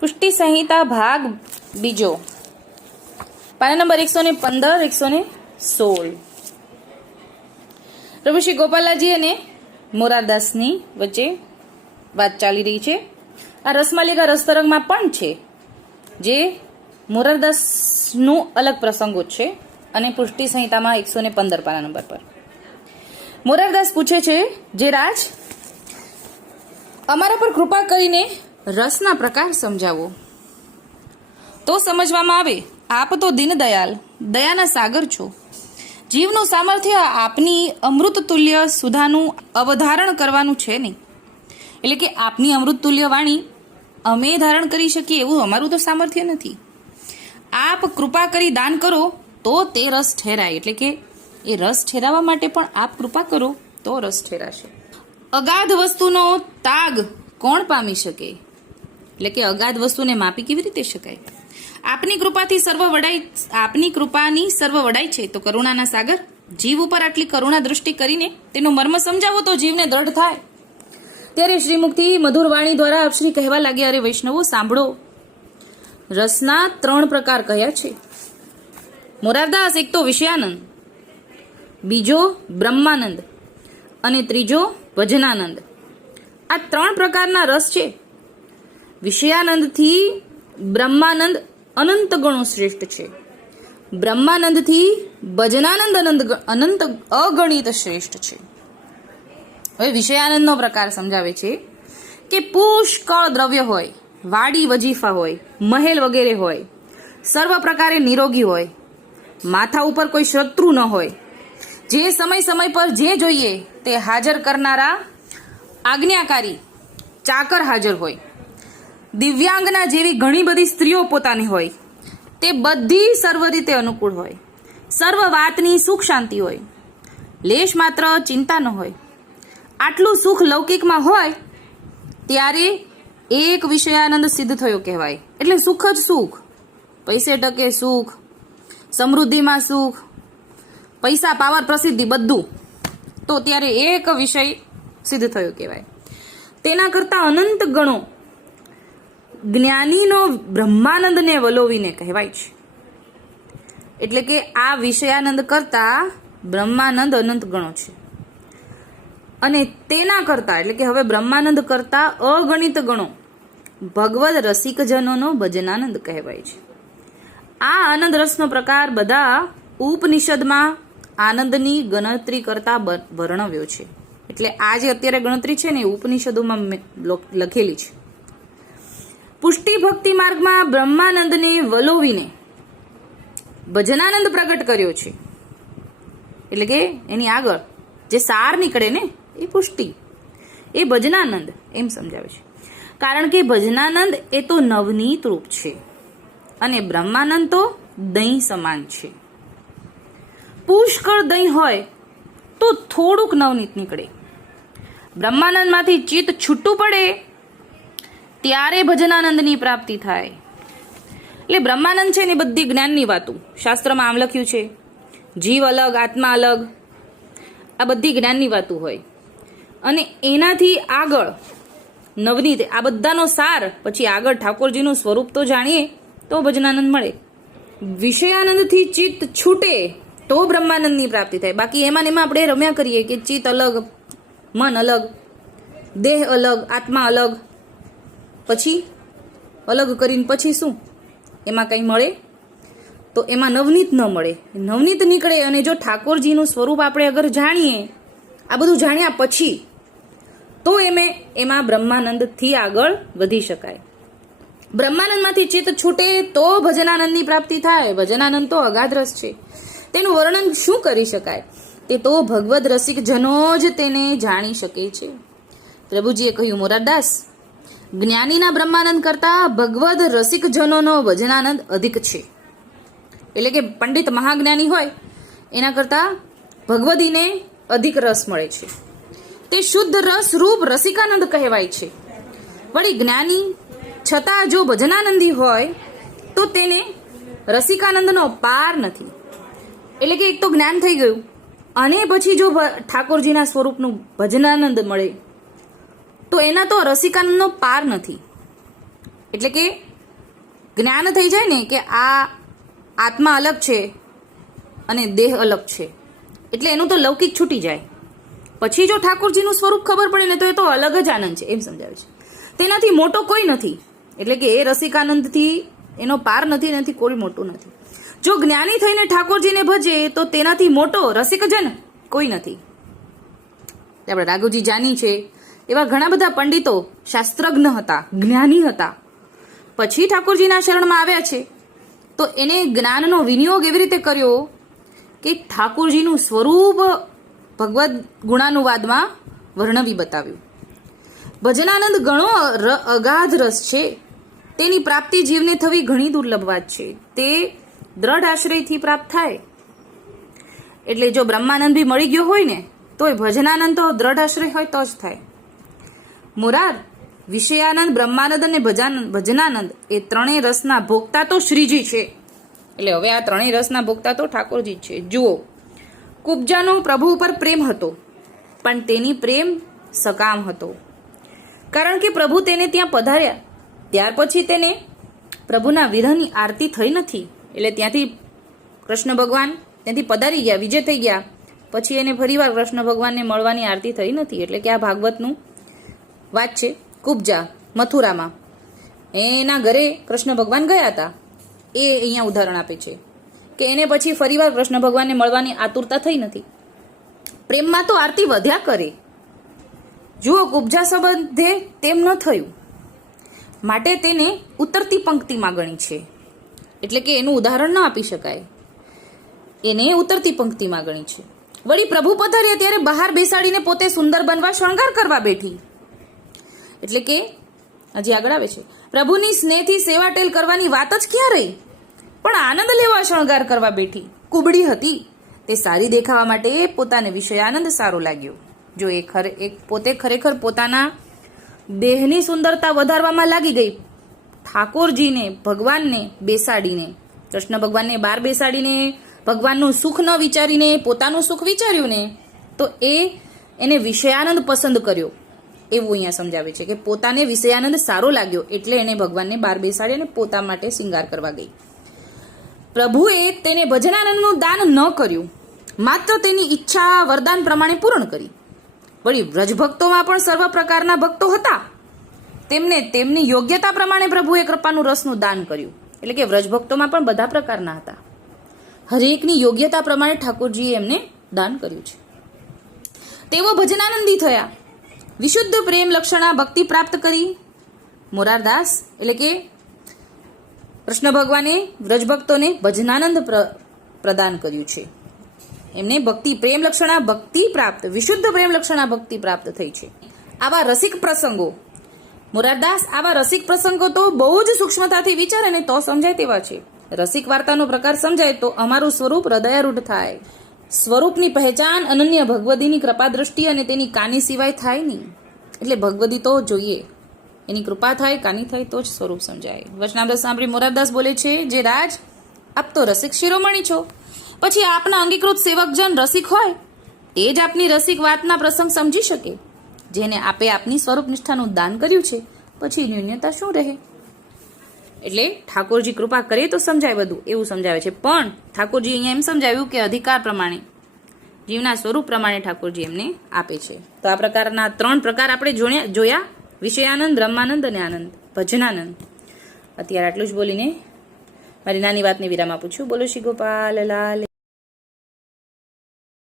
પુષ્ટિ સંહિતા ભાગ બીજો. પાના નંબર એકસો ને પંદર એકસો ને સોળ. પ્રભુ શ્રી ગોપાલાજી અને મોરારદાસની વચ્ચે વાત ચાલી રહી છે. આ રસમાલિકા રસતરંગમાં પણ છે, જે મોરારદાસનું અલગ પ્રસંગો છે અને પુષ્ટિ સંહિતામાં એકસો ને પંદર પાના નંબર પર. મોરારદાસ પૂછે છે, જે રાજ, અમારા પર કૃપા કરીને રસના પ્રકાર સમજાવો. તો સમજવામાં આવે, આપ તો દીનદયાલ, દયાના સાગર છો. જીવનું સામર્થ્ય આપની અમૃત તુલ્ય સુધાનું અવધારણ કરવાનું છે નહીં એટલે કે આપની અમૃત તુલ્ય વાણી અમે ધારણ કરી શકીએ એવું અમારું તો સામર્થ્ય નથી. આપ કૃપા કરી દાન કરો, તો તે રસ ઠેરાય. એટલે કે એ રસ ઠેરાવા માટે પણ આપ કૃપા કરો, તો રસ ઠેરાશે. અગાધ વસ્તુનો તાગ કોણ પામી શકે? એટલે કે અગાધ વસ્તુને માપી કેવી રીતે શકાય? આપની કૃપાથી સર્વ વડાઈ, આપની કૃપાની સર્વ વડાઈ છે તો કરુણાના સાગર, જીવ ઉપર આટલી કરુણા દૃષ્ટિ કરીને તેનો મર્મ સમજાવો તો જીવને દ્રઢ થાય. ત્યારે શ્રીમુખથી મધુર વાણી દ્વારા શ્રી કહેવા લાગ્યા, અરે વૈષ્ણવો, સાંભળો. રસના ત્રણ પ્રકાર કયા છે? મોરારદાસ, એક તો વિષયાનંદ, બીજો બ્રહ્માનંદ અને ત્રીજો ભજનાનંદ. આ ત્રણ પ્રકારના રસ છે. વિષયાનંદથી બ્રહ્માનંદ અનંત ગણો શ્રેષ્ઠ છે. બ્રહ્માનંદથી ભજનાનંદ અનંત અનંત અગણિત શ્રેષ્ઠ છે. હવે વિષયાનંદનો પ્રકાર સમજાવે છે કે પુષ્કળ દ્રવ્ય હોય, વાડી વજીફા હોય, મહેલ વગેરે હોય, સર્વ પ્રકારે નિરોગી હોય, માથા ઉપર કોઈ શત્રુ ન હોય, જે સમય સમય પર જે જોઈએ તે હાજર કરનારા આજ્ઞાકારી ચાકર હાજર હોય. દિવ્યાંગના જેવી ઘણી બધી સ્ત્રીઓ પોતાની હોય. તે બધી સર્વ રીતે અનુકૂળ હોય. સર્વ વાતની સુખ શાંતિ હોય. લેશ માત્ર ચિંતા ન હોય. આટલું સુખ લૌકિકમાં હોય, ત્યારે એક વિષયાનંદ સિદ્ધ થયો કહેવાય. એટલે સુખ જ સુખ. પૈસે ટકે સુખ, સમૃદ્ધિમાં સુખ, પૈસા, પાવર, પ્રસિદ્ધિ બધું. તો ત્યારે એક વિષય સિદ્ધ થયો કહેવાય. તેના કરતાં અનંત ગણો જ્ઞાનીનો બ્રહ્માનંદને વલોવીને કહેવાય છે. એટલે કે આ વિષયાનંદ કરતા બ્રહ્માનંદ અનંત ગણો છે. અને તેના કરતા, એટલે કે હવે બ્રહ્માનંદ કરતા અગણિત ગણો, ભગવદ રસિકજનોનો ભજનાનંદ કહેવાય છે. આ આનંદ રસનો પ્રકાર બધા ઉપનિષદમાં આનંદની ગણતરી કરતા વર્ણવ્યો છે. એટલે આ જે અત્યારે ગણતરી છે ને એ ઉપનિષદોમાં લખેલી છે. પુષ્ટિ ભક્તિ માર્ગમાં બ્રહ્માનંદને વલોવીને ભજનાનંદ પ્રગટ કર્યો છે. એટલે કે એની આગળ જે સાર નીકળે ને, એ પુષ્ટિ, એ ભજનાનંદ એમ સમજાવે છે. કારણ કે ભજનાનંદ એ તો નવનીત રૂપ છે અને બ્રહ્માનંદ તો દહીં સમાન છે. પુષ્કળ દહીં હોય તો થોડુંક નવનીત નીકળે. બ્રહ્માનંદમાંથી ચિત્ત છૂટું પડે ત્યારે ભજનાનંદની પ્રાપ્તિ થાય. એટલે બ્રહ્માનંદ છે ને બધી જ્ઞાનની વાતો. શાસ્ત્રમાં આમ લખ્યું છે, જીવ અલગ, આત્મા અલગ. આ બધી જ્ઞાનની વાતો હોય. અને એનાથી આગળ નવનીત, આ બધાનો સાર, પછી આગળ ઠાકોરજીનું સ્વરૂપ તો જાણીએ, તો ભજનાનંદ મળે. વિષયાનંદથી ચિત્ત છૂટે, તો બ્રહ્માનંદની પ્રાપ્તિ થાય. બાકી એમાં એમાં આપણે રમ્યા કરીએ કે ચિત્ત અલગ, મન અલગ, દેહ અલગ, આત્મા અલગ. પછી? અલગ કરીને પછી શું? એમાં કંઈ મળે? તો એમાં નવનીત ન મળે. નવનીત નીકળે અને જો ઠાકોરજીનું સ્વરૂપ આપણે અગર જાણીએ, આ બધું જાણ્યા પછી, તો એમે, એમાં બ્રહ્માનંદથી આગળ વધી શકાય. બ્રહ્માનંદમાંથી ચિત્ત છૂટે તો ભજનાનંદની પ્રાપ્તિ થાય. ભજનાનંદ તો અગાધ રસ છે. તેનું વર્ણન શું કરી શકાય? તે તો ભગવદ રસિક જનો જ તેને જાણી શકે છે. પ્રભુજીએ કહ્યું, મોરારદાસ જ્ઞાનીના બ્રહ્માનંદ કરતા ભગવદ રસિકજનોનો ભજનાનંદ અધિક છે. એટલે કે પંડિત મહાજ્ઞાની હોય, એના કરતા ભગવદીને અધિક રસ મળે છે. તે શુદ્ધ રસ રૂપ રસિકાનંદ કહેવાય છે. વળી જ્ઞાની છતાં જો ભજનાનંદી હોય, તો તેને રસિકાનંદનો પાર નથી. એટલે કે એક તો જ્ઞાન થઈ ગયું. અને પછી જો ઠાકોરજીના સ્વરૂપનું ભજનાનંદ મળે તો એના તો રસિકાનંદનો પાર નથી. એટલે કે જ્ઞાન થઈ જાય ને કે આ આત્મા અલગ છે અને દેહ અલગ છે. એટલે એનું તો લૌકિક છૂટી જાય. પછી જો ઠાકોરજીનું સ્વરૂપ ખબર પડે ને તો એ તો અલગ જ આનંદ છે, એમ સમજાવે છે. તેનાથી મોટો કોઈ નથી. એટલે કે એ રસિકાનંદથી એનો પાર નથી, એનાથી કોઈ મોટું નથી. જો જ્ઞાની થઈને ઠાકોરજીને ભજે તો તેનાથી મોટો રસિકજન કોઈ નથી. આપણે રાઘુજી જાની છે એવા ઘણા બધા પંડિતો શાસ્ત્રજ્ઞ હતા, જ્ઞાની હતા. પછી ઠાકોરજીના શરણમાં આવ્યા છે. તો એને જ્ઞાનનો વિનિયોગ એવી રીતે કર્યો કે ઠાકોરજીનું સ્વરૂપ ભગવદ્ ગુણાનુવાદમાં વર્ણવી બતાવ્યું. ભજનાનંદ ઘણો અગાધ રસ છે. તેની પ્રાપ્તિ જીવને થવી ઘણી દુર્લભ વાત છે. તે દ્રઢ આશ્રયથી પ્રાપ્ત થાય. એટલે જો બ્રહ્માનંદ બી મળી ગયો હોય ને, તોય ભજનાનંદ તો દ્રઢ આશ્રય હોય તો જ થાય. મુરાર, વિષયાનંદ, બ્રહ્માનંદ અને ભજાનંદ ભજનાનંદ એ ત્રણેય રસના ભોગતા તો શ્રીજી છે. એટલે હવે આ ત્રણેય રસના ભોગતા તો ઠાકોરજી છે. જુઓ, કુબજાનો પ્રભુ ઉપર પ્રેમ હતો, પણ તેની પ્રેમ સકામ હતો. કારણ કે પ્રભુ તેને ત્યાં પધાર્યા, ત્યાર પછી તેને પ્રભુના વિરહની આરતી થઈ નથી. એટલે ત્યાંથી કૃષ્ણ ભગવાન ત્યાંથી પધારી ગયા, વિજય થઈ ગયા. પછી એને ફરીવાર કૃષ્ણ ભગવાનને મળવાની આરતી થઈ નથી. એટલે કે આ ભાગવતનું વાત છે, કુબજા, મથુરામાં. એના ઘરે કૃષ્ણ ભગવાન ગયા હતા. એ અહીંયા ઉદાહરણ આપે છે કે એને પછી ફરીવાર કૃષ્ણ ભગવાનને મળવાની આતુરતા થઈ નથી. પ્રેમમાં તો આરતી વધ્યા કરે. જુઓ, કુબજા સંબંધે તેમ ન થયું. માટે તેને ઉતરતી પંક્તિમાં ગણી છે. એટલે કે એનું ઉદાહરણ ન આપી શકાય. એને ઉતરતી પંક્તિમાં ગણી છે. વળી પ્રભુ પધાર્યા ત્યારે બહાર બેસાડીને પોતે સુંદર બનવા શણગાર કરવા બેઠી. એટલે કે હજી આગળ આવે છે. પ્રભુની સ્નેહથી સેવા ટેલ કરવાની વાત જ ક્યાં રહી? પણ આનંદ લેવા શણગાર કરવા બેઠી. કુબડી હતી. તે સારી દેખાવા માટે પોતાને વિષય આનંદ સારો લાગ્યો. જો એ ખરે એક પોતે ખરેખર પોતાના દેહની સુંદરતા વધારવામાં લાગી ગઈ. ઠાકોરજીને, ભગવાનને બેસાડીને, કૃષ્ણ ભગવાનને બહાર બેસાડીને, ભગવાનનું સુખ ન વિચારીને, પોતાનું સુખ વિચાર્યું ને, તો એ એને વિષયાનંદ પસંદ કર્યો. એવું અહીંયા સમજાવે છે કે પોતાને વિષયાનંદ સારો લાગ્યો એટલે એને ભગવાનને બહાર બેસાડી અને પોતા માટે શિંગાર કરવા ગઈ. પ્રભુએ તેને ભજનાનંદનું દાન ન કર્યું. માત્ર તેની ઈચ્છા વરદાન પ્રમાણે પૂર્ણ કરી. વળી વ્રજભક્તોમાં પણ સર્વ પ્રકારના ભક્તો હતા. તેમને તેમની યોગ્યતા પ્રમાણે પ્રભુએ કૃપાનું રસનું દાન કર્યું. એટલે કે વ્રજભક્તોમાં પણ બધા પ્રકારના હતા. હરેકની યોગ્યતા પ્રમાણે ઠાકોરજીએ એમને દાન કર્યું છે. તેઓ ભજનાનંદી થયા. વિશુદ્ધ પ્રેમ લક્ષણા ભક્તિ પ્રાપ્ત કરી. મોરારદાસ, એટલે કે કૃષ્ણ ભગવાને વ્રજભક્તોને ભજનાનંદ પ્ર- પ્રદાન કર્યું છે. એમને ભક્તિ, પ્રેમ લક્ષણા ભક્તિ પ્રાપ્ત, વિશુદ્ધ પ્રેમ લક્ષણા ભક્તિ પ્રાપ્ત થઈ છે. આવા રસિક પ્રસંગો. મોરારદાસ, આવા રસિક પ્રસંગો તો બહુ જ સૂક્ષ્મતાથી વિચારે ને તો સમજાય તેવા છે. રસિક વાર્તાનો પ્રકાર સમજાય તો અમારું સ્વરૂપ હૃદયારૂઢ થાય. સ્વરૂપની પહેચાન અનન્ય ભગવદીની કૃપા દ્રષ્ટિ અને તેની કાની સિવાય થાય નહીં. એટલે ભગવદી તો જોઈએ. એની કૃપા થાય, કાની થાય તો જ સ્વરૂપ સમજાય. વચનામૃત સાંભળી મોરારદાસ બોલે છે, જે રાજ, આપ તો રસિક શિરોમણી છો. પછી આપના અંગીકૃત સેવકજન રસિક હોય, તે જ આપની રસિક વાતના પ્રસંગ સમજી શકે. જેને આપે આપની સ્વરૂપ નિષ્ઠાનું દાન કર્યું છે, પછી ન્યૂન્યતા શું રહે? એટલે ઠાકોરજી કૃપા કરે તો સમજાય બધું, એવું સમજાવે છે. પણ ઠાકોરજી અહીંયા એમ સમજાવ્યું કે અધિકાર પ્રમાણે, જીવના સ્વરૂપ પ્રમાણે ઠાકોરજી એમને આપે છે. તો આ પ્રકારના ત્રણ પ્રકાર આપણે જોયા. વિષયાનંદ, બ્રહ્માનંદ અને આનંદ, ભજનાનંદ. અત્યારે આટલું જ બોલીને મારી નાની વાતને વિરામ આપું છું. બોલો શ્રી ગોપાલ, લાલ.